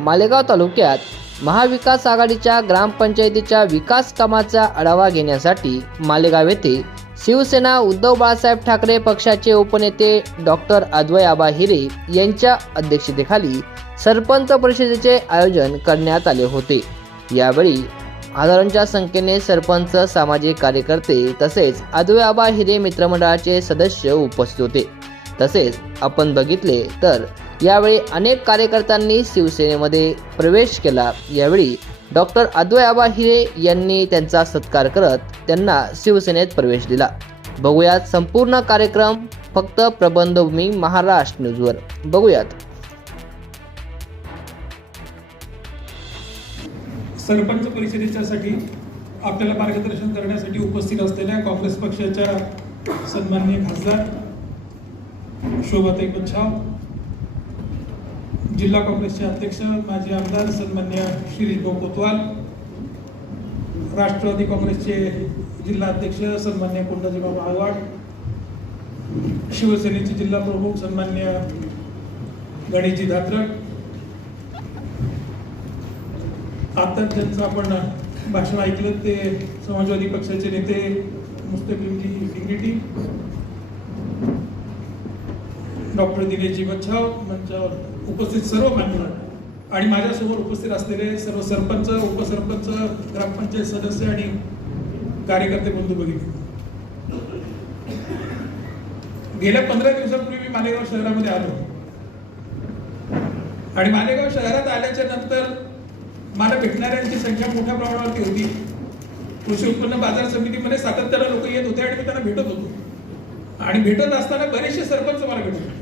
मालेगाव तालुक्यात महाविकास आघाडीच्या ग्रामपंचायतीच्या विकास कामाचा आढावा घेण्यासाठी मालेगाव येथे शिवसेना उद्धव बाळासाहेब ठाकरे पक्षाचे उपनेते डॉक्टर अद्वय आबा हिरे यांच्या अध्यक्षतेखाली सरपंच परिषदेचे आयोजन करण्यात आले होते. यावेळी हजारोंच्या संख्येने सरपंच सामाजिक कार्यकर्ते तसेच अद्वय आबा हिरे मित्रमंडळाचे सदस्य उपस्थित होते. तसेच आपण बघितले तर यावेळी अनेक कार्यकर्त्यांनी शिवसेनेमध्ये प्रवेश केला. यावेळी डॉक्टर अद्वय आबा हिरे यांनी त्यांचा सत्कार करत त्यांना शिवसेनेत प्रवेश दिला. बघूयात संपूर्ण कार्यक्रम फक्त प्रबंधभूमी महाराष्ट्र न्यूजवर. बघूयात. सरपंच परिषदेच्यासाठी आपल्याला मार्गदर्शन करण्यासाठी उपस्थित असलेल्या काँग्रेस पक्षाच्या सन्माननीय खासदार शोभाताई बच्छाव जिल्हा काँग्रेसचे अध्यक्ष माजी आमदार सन्मान्य शिरीष भाऊ कोतवाल. राष्ट्रवादी काँग्रेसचे जिल्हा अध्यक्ष सन्मान्य कुंडजीभाऊ आव्हाड. शिवसेनेचे जिल्हा प्रमुख सन्मान्य गणेशजी धात्रक. आता ज्यांचं आपण भाषण ऐकलं ते समाजवादी पक्षाचे नेते मुस्तकीमजी डिग्निटी डॉक्टर दिनेश जीवच्छाव मंचावर उपस्थित सर्व मान्यवर आणि माझ्यासमोर उपस्थित असलेले सर्व सरपंच उपसरपंच ग्रामपंचायत सदस्य आणि कार्यकर्ते बंधू भगिनी. गेल्या पंधरा दिवसापूर्वी मी मालेगाव शहरामध्ये आलो. आणि मालेगाव शहरात आल्याच्यानंतर मला भेटणाऱ्यांची संख्या मोठ्या प्रमाणावरती होती. कृषी उत्पन्न बाजार समितीमध्ये सातत्याला लोक येत होते आणि मी त्यांना भेटत होतो. आणि भेटत असताना बरेचसे सरपंच मला भेटत होते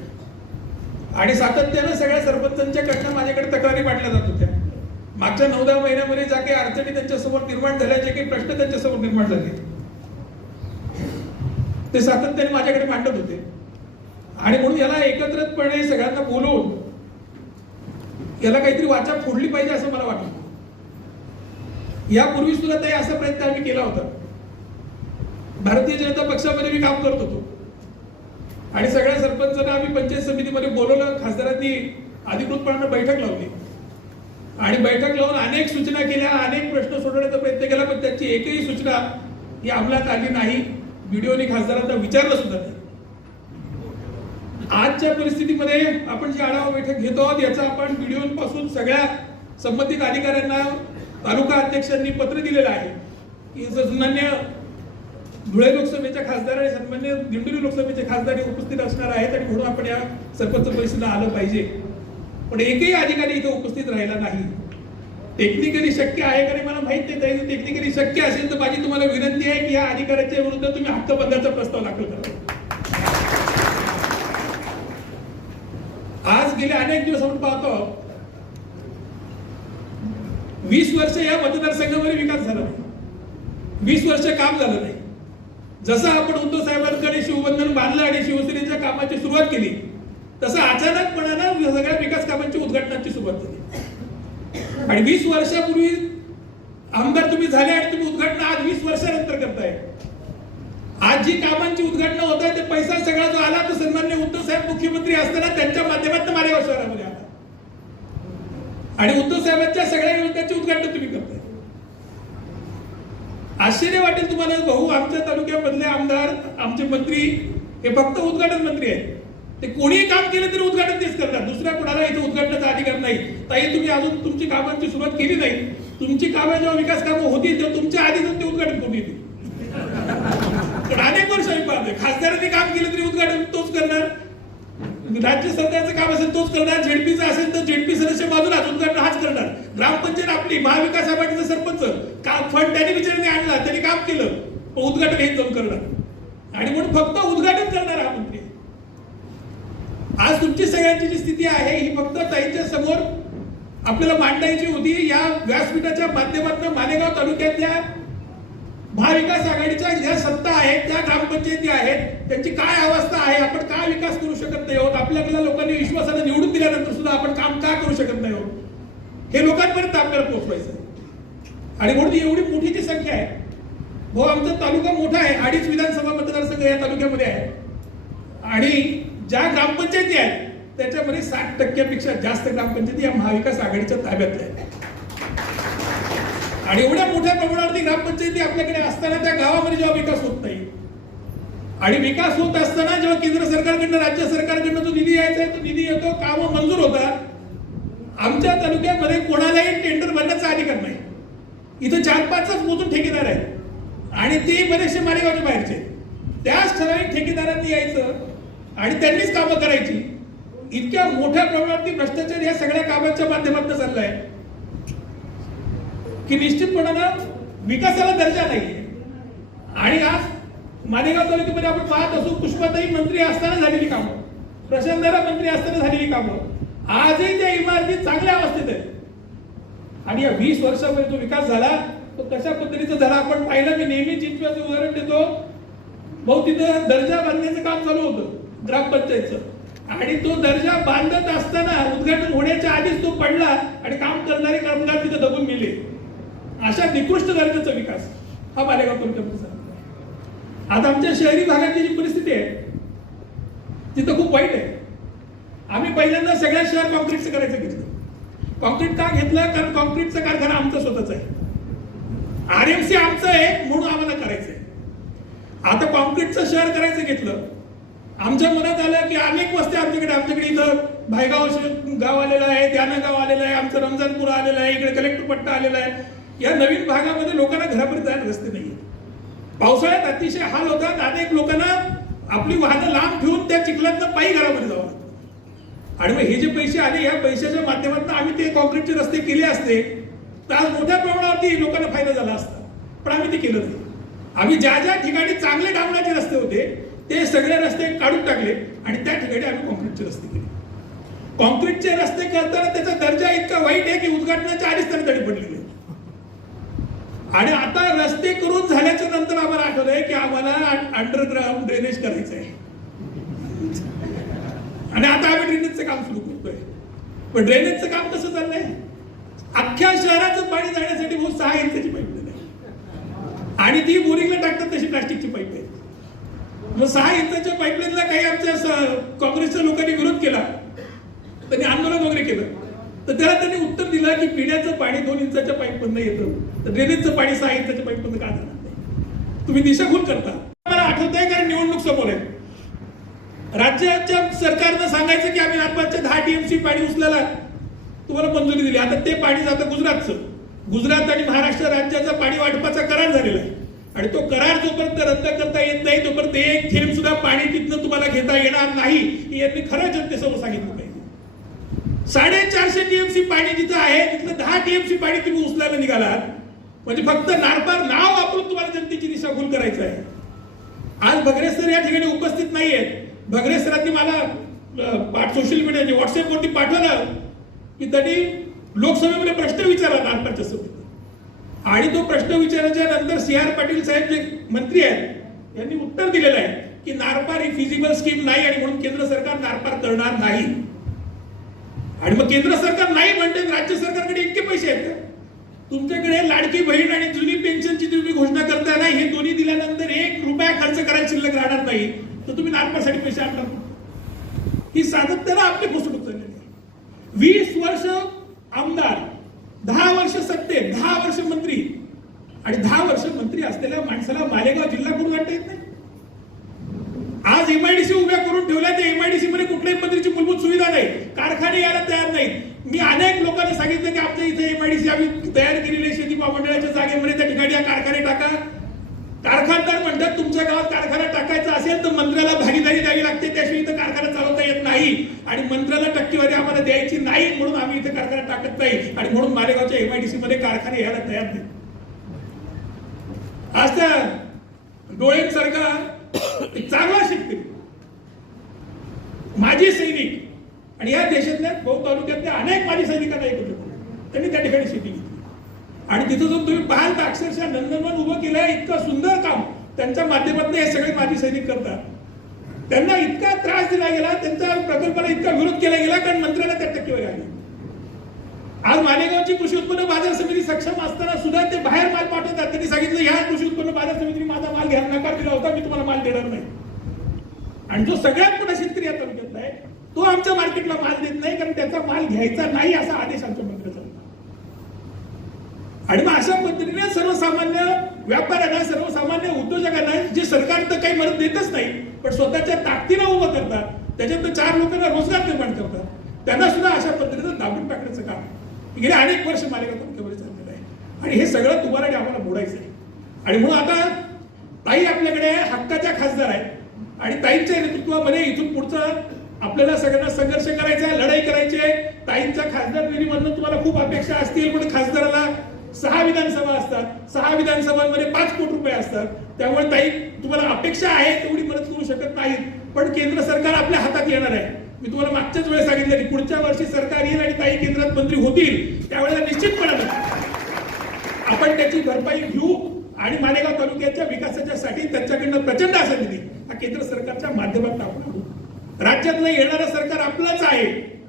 आणि सातत्यानं सगळ्या सरपंचांच्याकडनं माझ्याकडे तक्रारी मांडल्या जात होत्या. मागच्या नऊ दहा महिन्यामध्ये ज्या काही अडचणी त्यांच्यासमोर निर्माण झाल्या जे काही प्रश्न त्यांच्यासमोर निर्माण झाले ते सातत्याने माझ्याकडे मांडत होते. आणि म्हणून याला एकत्रितपणे सगळ्यांना बोलवून याला काहीतरी वाचा फोडली पाहिजे असं मला वाटलं. यापूर्वी सुद्धा ताई असा प्रयत्न आम्ही केला होता. भारतीय जनता पक्षामध्ये मी काम करत होतो. आणि सगळ्या सरपंचांना आम्ही पंचायत समितीमध्ये बोलवलं खासदारांनी अधिकृतपणे बैठक लावली. आणि बैठक लावून अनेक सूचना केल्या अनेक प्रश्न सोडवण्याचा प्रयत्न केला पण त्याची एकही सूचना ही अंमलात आली नाही. व्हिडिओने खासदारांना विचारलं सुद्धा नाही. आजच्या परिस्थितीमध्ये आपण जी आढावा बैठक घेतो आहोत याचा आपण व्हिडिओपासून सगळ्या संबंधित अधिकाऱ्यांना तालुका अध्यक्षांनी पत्र दिलेलं आहे. की सन्मान्य धुळे लोकसभेच्या खासदार आणि सन्मान्य दिंडोरी लोकसभेचे खासदार उपस्थित असणार आहेत आणि म्हणून आपण या सरपंच परिषदेला आलं पाहिजे. पण एकही अधिकारी इथे उपस्थित राहिला नाही. टेक्निकली शक्य आहे का नाही मला माहीत नाही टेक्निकली शक्य असेल तर माझी तुम्हाला विनंती आहे की या अधिकाऱ्याच्या विरुद्ध तुम्ही हक्कबंदाचा प्रस्ताव दाखल करा. आज गेले अनेक दिवस आपण पाहतो वीस वर्ष या मतदारसंघामध्ये विकास झाला नाही. वीस वर्ष काम झालं नाही. जसं आपण उद्धव साहेबांकडे शिवबंधन बांधलं आणि शिवसेनेच्या कामाची सुरुवात केली तसं अचानकपणानं सगळ्या विकास कामांची उद्घाटनाची सुरुवात झाली. आणि वीस वर्षापूर्वी आमदार तुम्ही झाले आणि तुम्ही उद्घाटन आज वीस वर्षानंतर करताय. आज जी कामांची उद्घाटन होत आहे ते पैसा सगळा जो आला तो सन्मान्य उद्धव साहेब मुख्यमंत्री असताना त्यांच्या माध्यमातून मालेगाव शहरामध्ये आला. आणि उद्धव साहेबांच्या सगळ्या योजनांची उद्घाटन तुम्ही करताय. आश्चर्य वाटेल तुम्हाला भाऊ आमच्या तालुक्यामधले आमदार आमचे मंत्री हे फक्त उद्घाटन मंत्री आहेत. ते कोणीही काम केलं तरी उद्घाटन तेच करतात. दुसऱ्या कोणाला इथे उद्घाटनाचा अधिकार नाही. ताई तुम्ही अजून तुमची कामांची सुरुवात केली नाही. तुमची कामं जेव्हा विकास कामं होती तेव्हा तुमच्या आधीच ते उद्घाटन करून येतील. पण अनेक वर्ष आम्ही पाहतोय. खासदारांनी काम केलं तरी उद्घाटन तोच करणार. म्हणजे राज्य सरकारचं काम असेल तोच करणार झेडपीचं असेल तर झेडपी सदस्य बाजूला उद्घाटन हाच करणार. ग्रामपंचायत आपली महाविकास आघाडीचा सरपंच. का फंड त्याने विचाराने आणला त्याने काम केलं. उद्घाटन हे जाऊन करणार. आणि म्हणून फक्त उद्घाटन करणार हा मंत्री. आज तुमची सगळ्यांची जी स्थिती आहे ही फक्त ताईंच्या समोर आपल्याला मांडायची होती. या व्यासपीठाच्या माध्यमातून मालेगाव तालुक्यातल्या महाविकास आघाडीच्या ज्या सत्ता आहेत त्या ग्रामपंचायती आहेत त्यांची काय अवस्था आहे आपण काय विकास करू शकत नाही आहोत? आपल्याकडल्या लोकांनी विश्वासाने निवडून दिल्यानंतर सुद्धा आपण काम का करू शकत नाही आहोत? हे लोकांपर्यंत आपल्याला पोहोचवायचं आणि म्हणून एवढी मोठी जी संख्या आहे. भाऊ आमचा तालुका मोठा आहे अडीच विधानसभा मतदारसंघ या तालुक्यामध्ये आहे. आणि ज्या ग्रामपंचायती आहेत त्याच्यामध्ये साठ टक्क्यापेक्षा जास्त ग्रामपंचायती या महाविकास आघाडीच्या ताब्यातल्या आहेत. आणि एवढ्या मोठ्या प्रमाणावरती ग्रामपंचायती आपल्याकडे असताना त्या गावामध्ये जेव्हा विकास होत नाही आणि विकास होत असताना जेव्हा केंद्र सरकारकडनं राज्य सरकारकडनं जो निधी यायचा आहे तो निधी येतो काम मंजूर होतात. आमच्या तालुक्यामध्ये कोणालाही टेंडर भरण्याचा अधिकार नाही. इथं चार पाचच मोजून ठेकेदार आहेत. आणि ते बरेचसे मालेगावच्या बाहेरचे त्याच ठराविक ठेकेदारांनी यायचं आणि त्यांनीच कामं करायची. इतक्या मोठ्या प्रमाणावरती भ्रष्टाचार या सगळ्या कामांच्या माध्यमातून चाललाय. की निश्चितपणानं विकासाला दर्जा नाहीये. आणि आज मालेगाव तालुक्यामध्ये आपण पाहत असू पुष्पाताई मंत्री असताना झालेली कामं प्रशांतदारा मंत्री असताना झालेली कामं आजही त्या इमारती चांगल्या अवस्थेत आहेत. आणि या वीस वर्षामध्ये जो विकास झाला तो कशा पद्धतीचा झाला आपण पाहिलं मी नेहमी चिंचव्याचं उदाहरण देतो. भाऊ तिथं दर्जा बांधण्याचं काम चालू होतं ग्रामपंचायतचं. आणि तो दर्जा बांधत असताना उद्घाटन होण्याच्या आधीच तो पडला आणि काम करणारे कामगार तिथे दबून गेले. अशा निकृष्ट दर्जाचा विकास हा मालेगाव तालुक्यामध्ये झाला. आता आमच्या शहरी भागाची जी परिस्थिती आहे तिथं खूप वाईट आहे. आम्ही पहिल्यांदा सगळ्या शहर कॉन्क्रीटचं करायचं घेतलं. कॉन्क्रीट का घेतलं? कारण कॉन्क्रीटचा कारखाना आमचा स्वतःचा आहे. आरएमसी आमचं आहे म्हणून आम्हाला करायचं आहे आता कॉन्क्रीटचं शहर करायचं घेतलं आमच्या मनात आलं की अनेक वस्त्या आमच्याकडे आमच्याकडे इथं भायगाव गाव आलेलं आहे त्यानं गाव आलेलं आहे आमचं रमजानपूर आलेलं आहे इकडे कलेक्टर पट्टा आलेला आहे. या नवीन भागामध्ये लोकांना घरापर्यंत जायला रस्ते नाही पावसाळ्यात अतिशय हाल होतात. अनेक लोकांना आपली वाहनं लांब ठेवून त्या चिखलातनं पायी घरामध्ये जावं लागतं. आणि मग हे जे पैसे आले या पैशाच्या माध्यमातून आम्ही ते कॉन्क्रीटचे रस्ते केले असते तर आज मोठ्या प्रमाणावरती लोकांना फायदा झाला असता. पण आम्ही ते केलं नाही. आम्ही ज्या ज्या ठिकाणी चांगले डांबराचे रस्ते होते ते सगळे रस्ते काढून टाकले आणि त्या ठिकाणी आम्ही कॉन्क्रीटचे रस्ते केले. कॉन्क्रीटचे रस्ते करताना त्याचा दर्जा इतका वाईट आहे की उद्घाटनाच्या आधीच त्याने तडी पडलेली आणि आता रस्ते करून झाल्याच्यानंतर आम्हाला आठवलंय की आम्हाला अंडरग्राऊंड ड्रेनेज करायचं आहे आणि आता आम्ही ड्रेनेजचं काम सुरू करतोय. पण ड्रेनेजचं काम कसं चाललंय? अख्ख्या शहराचं पाणी जाण्यासाठी बहुत सहा इंचाची पाईपलाईन आहे आणि ती बोरिंगला टाकतात तशी प्लास्टिकची पाईप आहे मग सहा इंचाच्या पाईपलाईनला काही आमच्या स- काँग्रेसच्या लोकांनी विरोध केला. त्यांनी आंदोलन वगैरे केलं. तर त्याला त्यांनी उत्तर दिलं की पिण्याचं पाणी दोन इंचाच्या पाईपमधनं येतं. तर ड्रेनेजचं पाणी सहा इंचाच्या पाईपमधनं का जाणार नाही? तुम्ही दिशाभूल करता. मला आठवत आहे कारण निवडणूक समोर आहे. राज्याच्या सरकारनं सांगायचं की आम्ही आसपासच्या दहा टीएमसी पाणी उचलायला तुम्हाला मंजुरी दिली. आता ते पाणी जातं गुजरातचं. गुजरात आणि महाराष्ट्र राज्याचा पाणी वाटपाचा करार झालेला आहे. आणि तो करार जोपर्यंत रद्द करता येत नाही तोपर्यंत एक थेंब सुद्धा पाणी तिथनं तुम्हाला घेता येणार नाही हे यांनी खरं जनतेसमोर सांगितलं पाहिजे. साडेचारशे टीएमसी पाणी जिथं आहे तिथलं दहा टीएमसी पाणी तुम्ही उचलायला निघालात. म्हणजे फक्त नारपार नाव वापरून तुम्हाला जनतेची दिशाभूल करायचं आहे. आज भगरे सर या ठिकाणी उपस्थित नाहीयेत. भगरे सरांनी मला पाठ सोशल मीडियाचे व्हॉट्सअपवरती पाठवलं की त्यांनी लोकसभेमध्ये प्रश्न विचारला नारपारच्या सभेत आणि तो प्रश्न विचारल्याच्या नंतर सी आर पाटील साहेब जे मंत्री आहेत यांनी उत्तर दिलेलं आहे की नारपार ही फिजिबल स्कीम नाही आणि म्हणून केंद्र सरकार नारपार करणार नाही. आणि मग केंद्र सरकार नाही म्हणते राज्य सरकारकडे इतके पैसे आहेत तुमच्याकडे लाडकी बहीण आणि जुनी पेन्शनची तुम्ही घोषणा करता ना हे दोन्ही दिल्यानंतर एक रुपया खर्च करायला शिल्लक राहणार नाही. तर तुम्ही नागपासाठी पैसे आणणार ही सातत्यानं आपली फसवणूक चाललेली आहे. वीस वर्ष आमदार दहा वर्ष सत्तेत दहा वर्ष मंत्री आणि दहा वर्ष मंत्री असलेल्या माणसाला मालेगाव जिल्हा करून वाटता येत नाही? आज एमआयडीसी उभ्या ठेवल्या त्या एमआयडीसी मध्ये कुठल्याही पद्धतीची मूलभूत सुविधा नाही. कारखाने यायला तयार नाहीत. मी अनेक लोकांना सांगितलं की आमच्या इथे एमआयडीसी आम्ही तयार केलेली शेती महामंडळाच्या जागेमध्ये. त्या ठिकाणी या कारखाने टाका. कारखानदार म्हणतात तुमच्या गावात कारखाना टाकायचा असेल तर मंत्र्याला भागीदारी द्यावी लागते. त्याशिवाय इथं कारखाना चालवता येत नाही. आणि मंत्र्याला टक्केवारी आम्हाला द्यायची नाही म्हणून आम्ही इथे कारखाना टाकत नाही. आणि म्हणून मालेगावच्या एमआयडीसी मध्ये कारखाने यायला तयार नाही आज त्या डोळेंसारखा चांगला शिक माजी सैनिक. आणि या देशातल्या बहु तालुक्यातल्या अनेक माजी सैनिकांना एकत्र त्यांनी त्या ठिकाणी शेती घेतली आणि तिथं जाऊन तुम्ही पाहाल तर अक्षरशः नंदनवन उभं केलं आहे इतकं सुंदर काम. त्यांच्या माध्यमातून हे सगळे माजी सैनिक करतात. त्यांना इतका त्रास दिला गेला त्यांच्या प्रकल्पाला इतका विरोध केला गेला कारण मंत्र्याला त्या टक्केवारी आली. आज मालेगावची कृषी उत्पन्न बाजार समिती सक्षम असताना सुद्धा ते बाहेर माल पाठवतात. त्यांनी सांगितलं या कृषी उत्पन्न बाजार समितीने माझा माल घ्यायला नकार दिला होता मी तुम्हाला माल देणार नाही. आणि जो सगळ्यात मोठा शेतकरी या तालुक्यातला आहे तो आमच्या मार्केटला माल देत नाही कारण त्याचा माल घ्यायचा नाही असा आदेश आमच्या मंत्र्याचा आणि मग अशा पद्धतीने सर्वसामान्य व्यापाऱ्यांना सर्वसामान्य उद्योजकांना जे सरकार तर काही मदत देतच नाही पण स्वतःच्या ताकदीनं उभं करतात त्याच्यात चार लोकांना रोजगार निर्माण करतात. त्यांना सुद्धा अशा पद्धतीनं दाबून टाकण्याचं काम गेले अनेक वर्ष मालेगाव तालुक्यामध्ये चाललेलं आहे. आणि हे सगळं तुम्हाला आणि आम्हाला मोडायचं आहे. आणि म्हणून आता ताई आपल्याकडे हक्काच्या खासदार आहेत. आणि ताईंच्या नेतृत्वामध्ये इथून पुढचं आपल्याला सगळ्यांना संघर्ष करायचा आहे लढाई करायची आहे. ताईंच्या खासदार निधीमधून तुम्हाला खूप अपेक्षा असतील पण खासदाराला सहा विधानसभा असतात. सहा विधानसभांमध्ये पाच कोटी रुपये असतात. त्यामुळे ताई तुम्हाला अपेक्षा आहे तेवढी मदत करू शकत नाहीत. पण केंद्र सरकार आपल्या हातात येणार आहे. मी तुम्हाला मागच्याच वेळेस सांगितलं की पुढच्या वर्षी सरकार येईल आणि ताई केंद्रात मंत्री होतील. त्यावेळेला निश्चितपणे आपण त्याची भरपाई घेऊ. आणि मालेगाव तालुक्याच्या विकासाच्या साठी त्यांच्याकडनं प्रचंड असा निधी हा केंद्र सरकारच्या माध्यमातून आपण राज्यातलं येणारं सरकार आपलंच आहे.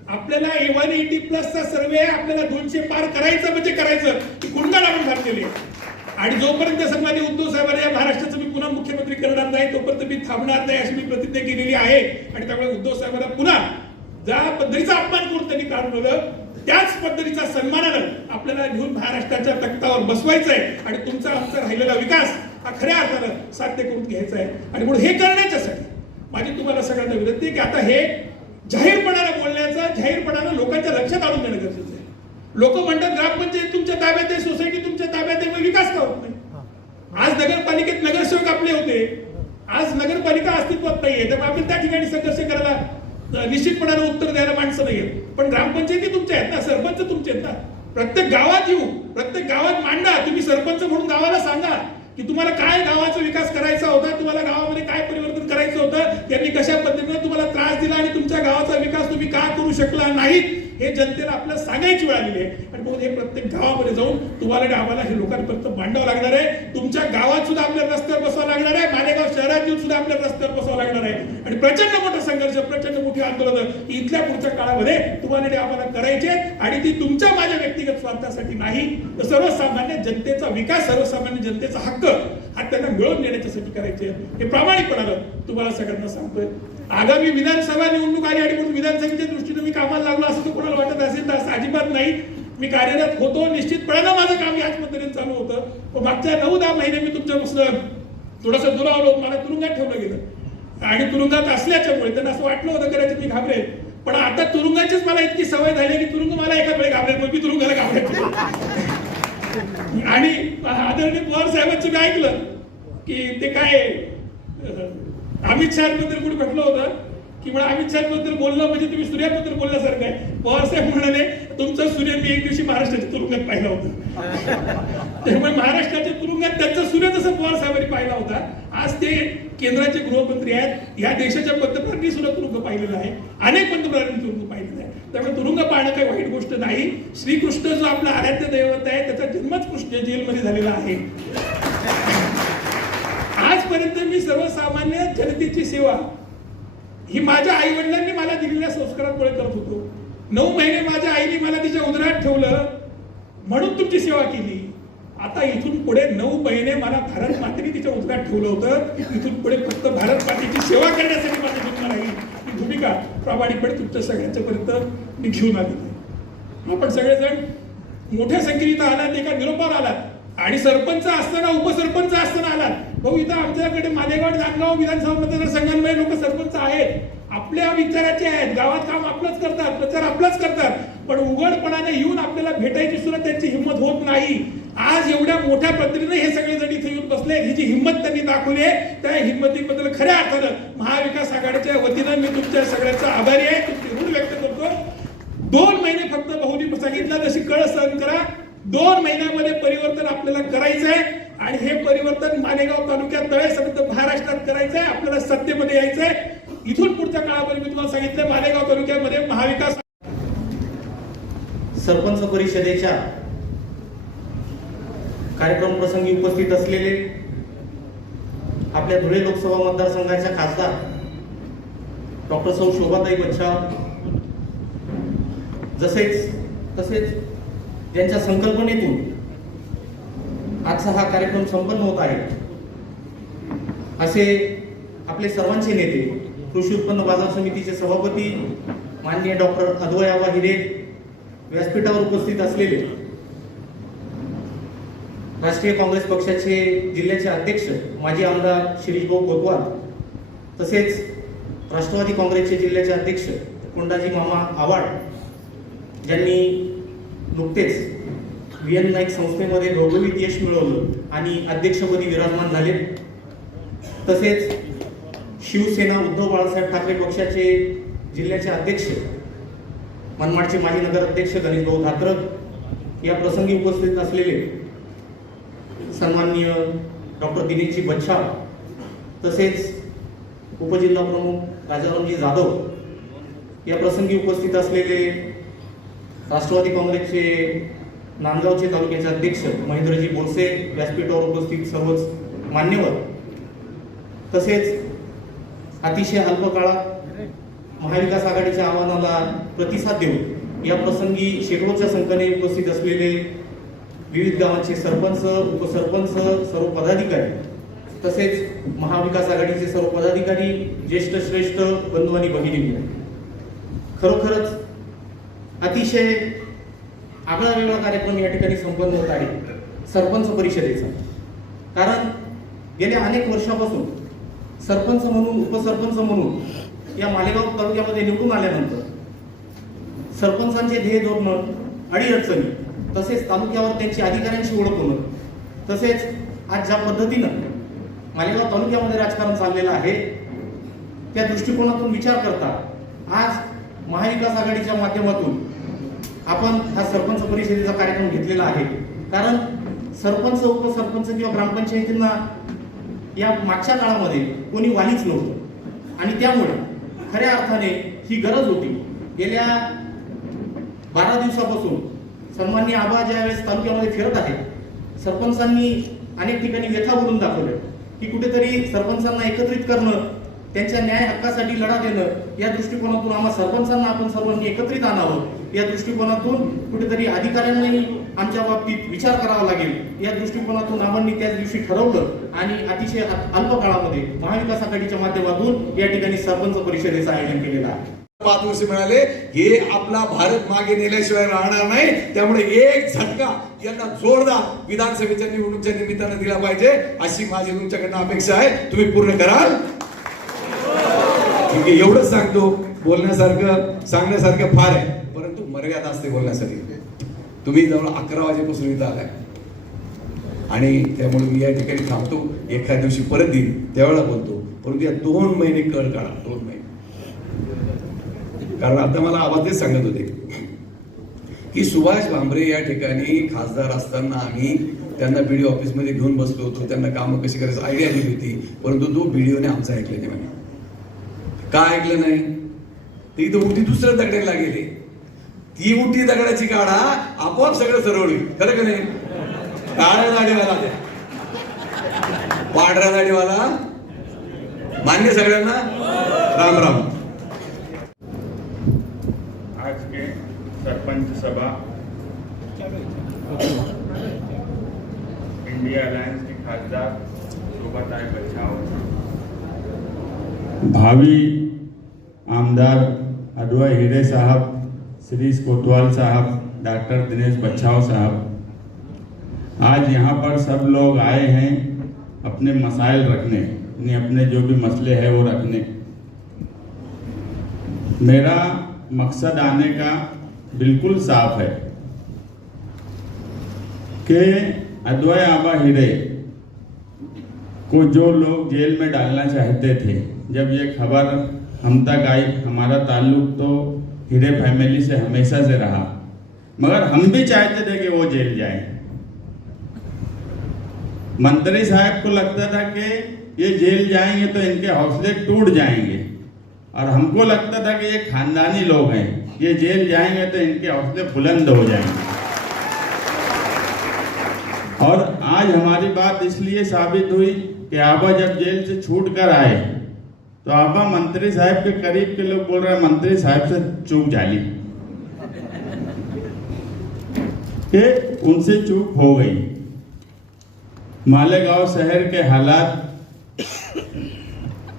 आपल्याला ए वन एटी प्लसचा सर्वे आपल्याला दोनशे पार करायचं म्हणजे करायचं. की गुणगान आपण घातलेले आहे आणि जोपर्यंत सन्मान्य उद्धव साहेबांनी या महाराष्ट्राचं मी पुन्हा मुख्यमंत्री करणार नाही तोपर्यंत मी थांबणार नाही अशी मी प्रतिज्ञा केलेली आहे. आणि त्यामुळे उद्धव साहेबांना पुन्हा ज्या पद्धतीचा अपमान करून त्यांनी काढून त्याच पद्धतीचा सन्मानानं आपल्याला घेऊन महाराष्ट्राच्या तख्तावर बसवायचं आहे आणि तुमचा आमचा राहिलेला विकास हा खऱ्या अर्थानं साध्य करून घ्यायचा आहे आणि म्हणून हे करण्याच्यासाठी माझी तुम्हाला सगळ्यांना विनंती आहे की आता हे जाहीरपणानं बोलण्याचं जाहीरपणानं लोकांच्या लक्षात आणून देणं गरजेचं आहे. लोक म्हणतात ग्रामपंचायत तुमच्या ताब्यात आहे सोसायटी तुमच्या ताब्यात आहे मग विकास का होत नाही? आज नगरपालिकेत नगरसेवक आपले होते. आज नगरपालिका अस्तित्वात नाहीये त्यामुळे आपण त्या ठिकाणी संघर्ष करायला निश्चितपणाने उत्तर द्यायला माणसं नाहीये पण ग्रामपंचायती तुमच्या आहेत ना सरपंच तुमचे आहेत ना. प्रत्येक गावात येऊ प्रत्येक गावात मांडा. तुम्ही सरपंच म्हणून गावाला सांगा की तुम्हाला काय गावाचा विकास करायचा होता तुम्हाला गावामध्ये काय परिवर्तन करायचं होतं त्यांनी कशा पद्धतीने तुम्हाला त्रास दिला आणि तुमच्या गावाचा विकास तुम्ही का करू शकला नाहीत? हे जनतेला आपल्याला सांगायची वेळ आलेली आहे. आणि म्हणून हे प्रत्येक गावामध्ये जाऊन तुम्हाला आणि आम्हाला हे लोकांपर्यंत मांडावं लागणार आहे. तुमच्या गावात सुद्धा आपल्याला रस्त्यावर बसावं लागणार आहे. मालेगाव शहरात येऊन सुद्धा आपल्याला रस्त्यावर बसावं लागणार आहे. आणि प्रचंड मोठा संघर्ष प्रचंड मोठी आंदोलन इथल्या पुढच्या काळामध्ये तुम्हाला आम्हाला करायचे आणि ती तुमच्या माझ्या व्यक्तिगत स्वार्थासाठी नाही तर सर्वसामान्य जनतेचा विकास सर्वसामान्य जनतेचा हक्क हा त्यांना मिळवून देण्याच्यासाठी करायचे हे प्रामाणिकपणानं तुम्हाला सगळ्यांना सांगतोय. आगामी विधानसभा निवडणूक आली आणि म्हणून विधानसभेच्या दृष्टीने मी कामाला लागलो असं तर कोणाला वाटत असेल तर असं अजिबात नाही. मी कार्यरत होतो निश्चितपणे माझं काम याच पद्धतीने चालू होतं. पण मागच्या नऊ दहा महिने मी तुमच्यापासून थोडंसं दुरावलो मला तुरुंगात ठेवलं गेलं. आणि तुरुंगात असल्याच्यामुळे त्यांना असं वाटलं होतं कदाचित मी घाबरेल. पण आता तुरुंगाचीच मला इतकी सवय झाली की तुरुंग मला एका वेळी घाबरेल मग मी तुरुंगाला घाबरायचो आणि आदरणीय पवार साहेबांचं मी ऐकलं की ते काय अमित शहाबद्दल कुठे भेटलं होतं? की मला अमित शहाबद्दल बोललं म्हणजे तुम्ही सूर्याबद्दल बोलल्यासारखं आहे. पवार साहेब म्हणाले तुमचं सूर्य मी एक दिवशी महाराष्ट्राच्या तुरुंगात पाहिला होता. त्यामुळे महाराष्ट्राच्या तुरुंगात त्यांचा सूर्य जसं पवार साहेबांनी पाहिला होता. आज ते केंद्राचे गृहमंत्री आहेत. या देशाच्या पंतप्रधानांनी सुद्धा तुरुंग पाहिलेला आहे. अनेक पंतप्रधानांनी तुरुंग पाहिलेला आहे. त्यामुळे तुरुंग पाहणं काही वाईट गोष्ट नाही. श्रीकृष्ण जो आपला आराध्य दैवत आहे त्याचा जन्मच कृष्ण जेलमध्ये झालेला आहे. आजपर्यंत मी सर्वसामान्य जनतेची सेवा ही माझ्या आई वडिलांनी मला दिलेल्या संस्कारांमुळे करत होतो. नऊ महिने माझ्या आईने मला तिच्या उदरात ठेवलं म्हणून तुमची सेवा केली. आता इथून पुढे नऊ महिने मला भारत मातेने तिच्या उदरात ठेवलं होतं. इथून पुढे फक्त भारत मातेची सेवा करण्यासाठी माझा जन्म राहील ही भूमिका प्रामाणिकपणे तुमच्या सगळ्यांच्या पर्यंत मी घेऊन आलेलो आपण सगळेजण मोठ्या संख्येने आला आलात एका निरोपावर आलात. आणि सरपंच असताना उपसरपंच असताना आला भाऊ इथं आमच्याकडे मालेगाव जामगाव विधानसभा मतदारसंघांमध्ये लोक सरपंच आहेत. आपल्या विचाराचे आहेत. गावात काम आपलंच करतात प्रचार आपलाच करतात. पण उघडपणाने येऊन आपल्याला भेटायची सुद्धा त्यांची हिंमत होत नाही. आज एवढ्या मोठ्या पद्धतीने हे सगळे जण इथे येऊन बसले ही जी हिंमत त्यांनी दाखवली आहे त्या हिंमतीबद्दल खऱ्या अर्थानं महाविकास आघाडीच्या वतीनं मी तुमच्या सगळ्यांचा आभारी आहे. तुमची ऋण व्यक्त करतो. दोन महिने फक्त भाऊनी सांगितलं तशी कळ सहन करा दोन महिन्यामध्ये परिवर्तन आपल्याला करायचं आहे आणि हे परिवर्तन मालेगाव तालुक्यात तळे सगळं महाराष्ट्रात करायचं आहे आपल्याला सत्तेमध्ये यायचं आहे इथून पुढच्या काळामध्ये मी तुम्हाला सांगितलं मालेगाव तालुक्यामध्ये महाविकास सरपंच परिषदेच्या कार्यक्रम प्रसंगी उपस्थित असलेले आपल्या धुळे लोकसभा मतदारसंघाच्या खासदार डॉक्टर सौ शोभाताई बच्छाव जसेच तसेच त्यांच्या संकल्पनेतून आजचा हा कार्यक्रम संपन्न होत आहे. असे आपले सर्वांचे नेते कृषी उत्पन्न बाजार समितीचे सभापती माननीय डॉक्टर अद्वय आबा हिरे व्यासपीठावर उपस्थित असलेले राष्ट्रीय काँग्रेस पक्षाचे जिल्ह्याचे अध्यक्ष माजी आमदार शिरीषभाऊ कोतवाल तसेच राष्ट्रवादी काँग्रेसचे जिल्ह्याचे अध्यक्ष कोंडाजी मामा आवाड ज्यांनी नुकतेच व्ही एन नाईक संस्थेमध्ये घवघवीत यश मिळवलं आणि अध्यक्षपदी विराजमान झाले. तसेच शिवसेना उद्धव बाळासाहेब ठाकरे पक्षाचे जिल्ह्याचे अध्यक्ष मनमाडचे माजी नगराध्यक्ष गणेश भाऊ धात्रक या प्रसंगी उपस्थित असलेले सन्माननीय डॉक्टर दिनेशजी बच्छा तसेच उपजिल्हा प्रमुख राजारामजी जाधव या प्रसंगी उपस्थित असलेले राष्ट्रवादी काँग्रेसचे नांदगावचे तालुक्याचे अध्यक्ष महेंद्रजी बोरसे व्यासपीठावर उपस्थित सर्वच मान्यवर. तसेच अतिशय अल्प काळात महाविकास आघाडीच्या आव्हानाला प्रतिसाद देऊन या प्रसंगी शेकडोच्या संख्येने उपस्थित असलेले विविध गावांचे सरपंच उपसरपंच सर्व पदाधिकारी तसेच महाविकास आघाडीचे सर्व पदाधिकारी ज्येष्ठ श्रेष्ठ बंधू आणि भगिनी खरोखरच अतिशय आगळा वेगळा कार्यक्रम या ठिकाणी संपन्न होत आहे. सरपंच परिषदेचा. कारण गेल्या अनेक वर्षापासून सरपंच म्हणून उपसरपंच म्हणून या मालेगाव तालुक्यामध्ये निवडून आल्यानंतर सरपंचांचे ध्येय धोरण अडीअडचणी तसेच तालुक्यावर त्यांची अधिकाऱ्यांची ओळख होणं तसेच आज ज्या पद्धतीनं मालेगाव तालुक्यामध्ये राजकारण चाललेलं आहे त्या दृष्टिकोनातून विचार करता आज महाविकास आघाडीच्या माध्यमातून आपण हा सरपंच परिषदेचा कार्यक्रम घेतलेला आहे. कारण सरपंच उपसरपंच किंवा ग्रामपंचायतींना या मागच्या काळामध्ये कोणी वालीच नव्हतं. आणि त्यामुळे खऱ्या अर्थाने ही गरज होती. गेल्या बारा दिवसापासून सन्मान्य आबा ज्या वेळेस तालुक्यामध्ये फिरत आहे सरपंचांनी अनेक ठिकाणी व्यथा बोलून दाखवल्या की कुठेतरी सरपंचांना एकत्रित करणं त्यांच्या न्याय हक्कासाठी लढा देणं या दृष्टिकोनातून आम्हा सरपंचांना आपण सर्वांनी एकत्रित आणावं. या दृष्टिकोनातून कुठेतरी अधिकाऱ्यांनाही आमच्या बाबतीत विचार करावा लागेल. या दृष्टिकोनातून आम्ही त्याच दिवशी ठरवलं आणि अतिशय अल्प काळामध्ये महाविकास आघाडीच्या माध्यमातून या ठिकाणी सरपंच परिषदेचं आयोजन केलेलं आहे. पाच वर्ष मिळाले हे आपला भारत मागे नेल्याशिवाय राहणार नाही. त्यामुळे एक झटका यांना जोरदार विधानसभेच्या निवडणुकीच्या निमित्तानं दिला पाहिजे अशी माझी तुमच्याकडनं अपेक्षा आहे. तुम्ही पूर्ण कराल. ठीक आहे एवढंच सांगतो बोलण्यासारखं सांगण्यासारखं फार आहे. परंतु मर्यादा असते बोलण्यासाठी. तुम्ही जवळ अकरा वाजेपासून इथं आलाय. आणि त्यामुळे मी या ठिकाणी थांबतो. एखाद्या दिवशी परत येईन त्यावेळेला बोलतो. परंतु या दोन महिने कळ काढा दोन महिने. कारण आता मला आवाज तेच सांगत होते. की सुभाष भांबरे या ठिकाणी खासदार असताना आम्ही त्यांना बीडीओ ऑफिसमध्ये घेऊन बसलो होतो. त्यांना कामं कशी करायचं आयडिया दिली होती. परंतु तो बीडीओने आमचं ऐकलं नाही म्हणे. का ऐकलं नाही? ती इथं उठी दुसऱ्या दगड्याला गेली. ती उठी दगडाची काढा आपोआप सगळं सरळ खरं का नाही? काळ्या दाढीवाला त्या पांढऱ्या दाढीवाला मान्य सगळ्यांना? राम राम. आज के सरपंच सभा इंडिया अलायंस के खासदार शोभाताई बचाव भावी आमदार अडवा हिरे साहब श्री कोतवाल साहब, डॉक्टर दिनेश बच्छाव साहब। आज यहाँ पर सब लोग आए हैं अपने मसाइल रखने, यानी अपने जो भी मसले हैं वो रखने। मेरा मकसद आने का बिल्कुल साफ़ है कि अद्वय आबा हिरे को जो लोग जेल में डालना चाहते थे जब ये खबर हम तक आई, हमारा ताल्लुक तो हिरे फैमिली से हमेशा से रहा। मगर हम भी चाहते थे कि वो जेल जाए। मंत्री साहब को लगता था कि ये जेल जाएँगे तो इनके हौसले टूट जाएँगे। और हमको लगता था कि ये खानदानी लोग हैं। ये जेल जाएँगे तो इनके हौसले बुलंद हो जाएँगे। और आज हमारी बात इसलिए साबित हुई कि आबा जब जेल से छूट कर आए तो आबा मंत्री साहब के करीब के लोग बोल रहे हैं, मंत्री साहब से चूक जाली। कि उनसे चूक हो गई। मालेगांव शहर के हालात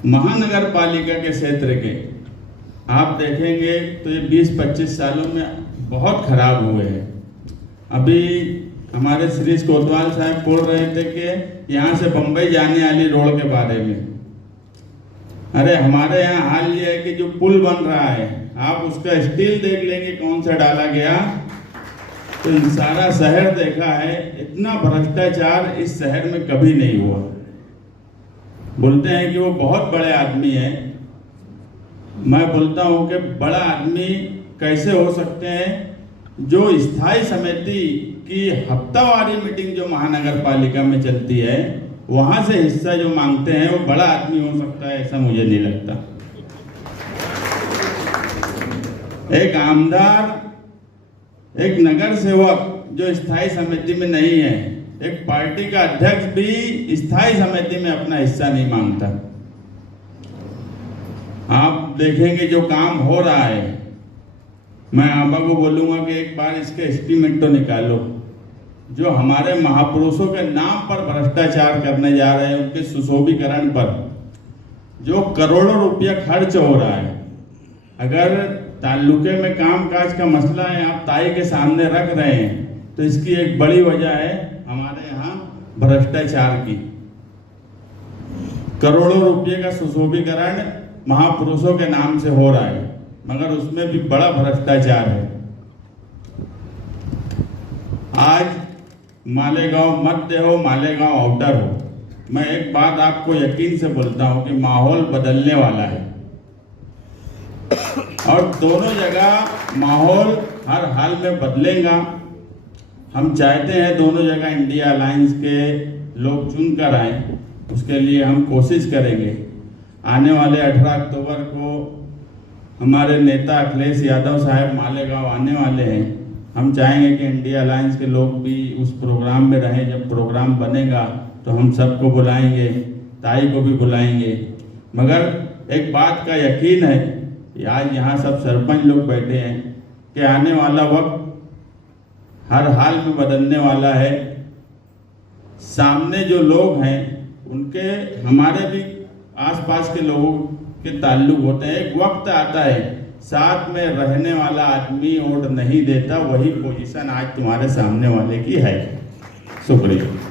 महानगर पालिका के क्षेत्र के, आप देखेंगे तो ये 20-25 सालों में बहुत खराब हुए हैं। अभी हमारे श्री कोतवाल साहब बोल रहे थे कि यहाँ से बम्बई जाने वाली रोड के बारे में। अरे, हमारे यहाँ हाल ये है कि जो पुल बन रहा है, आप उसका स्टील देख लेंगे कौन सा डाला गया। तो सारा शहर देखा है, इतना भ्रष्टाचार इस शहर में कभी नहीं हुआ। बोलते हैं कि वो बहुत बड़े आदमी हैं। मैं बोलता हूँ कि बड़ा आदमी कैसे हो सकते हैं? जो स्थायी समिति की हफ्तावारी मीटिंग जो महानगर पालिका में चलती है वहाँ से हिस्सा जो मांगते हैं वो बड़ा आदमी हो सकता है, ऐसा मुझे नहीं लगता। एक आमदार, एक नगर सेवक जो स्थायी समिति में नहीं है, एक पार्टी का अध्यक्ष भी स्थायी समिति में अपना हिस्सा नहीं माँगता। आप देखेंगे जो काम हो रहा है, मैं आपा को बोलूँगा कि एक बार इसके एस्टीमेट तो निकालो। जो हमारे महापुरुषों के नाम पर भ्रष्टाचार करने जा रहे हैं, उनके सुशोभीकरण पर, जो करोड़ों रुपया खर्च हो रहा है। अगर ताल्लुके में काम काज का मसला है, आप ताई के सामने रख रहे हैं तो इसकी एक बड़ी वजह है हमारे यहाँ भ्रष्टाचार की। करोड़ों रुपये का सुशोभीकरण महापुरुषों के नाम से हो रहा है, मगर उसमें भी बड़ा भ्रष्टाचार है। आज मालेगांव मध्य हो मालेगांव आउटर हो। मैं एक बात आपको यकीन से बोलता हूँ कि माहौल बदलने वाला है। और दोनों जगह माहौल हर हाल में बदलेगा। हम चाहते हैं दोनों जगह इंडिया अलायंस के लोग चुन कर आए, उसके लिए हम कोशिश करेंगे। आने वाले 18 अक्टूबर को हमारे नेता अखिलेश यादव साहब मालेगांव आने वाले हैं। हम चाहेंगे कि इंडिया अलायंस के लोग भी उस प्रोग्राम में रहें। जब प्रोग्राम बनेगा तो हम सबको बुलाएँगे, ताई को भी बुलाएँगे। मगर एक बात का यकीन है कि आज यहाँ सब सरपंच लोग बैठे हैं कि आने वाला वक्त हर हाल में बदलने वाला है। सामने जो लोग हैं, उनके, हमारे भी आसपास के लोगों के ताल्लुक होते हैं। एक वक्त आता है साथ में रहने वाला आदमी वोट नहीं देता वही पोजीशन आज तुम्हारे सामने वाले की है। शुक्रिया।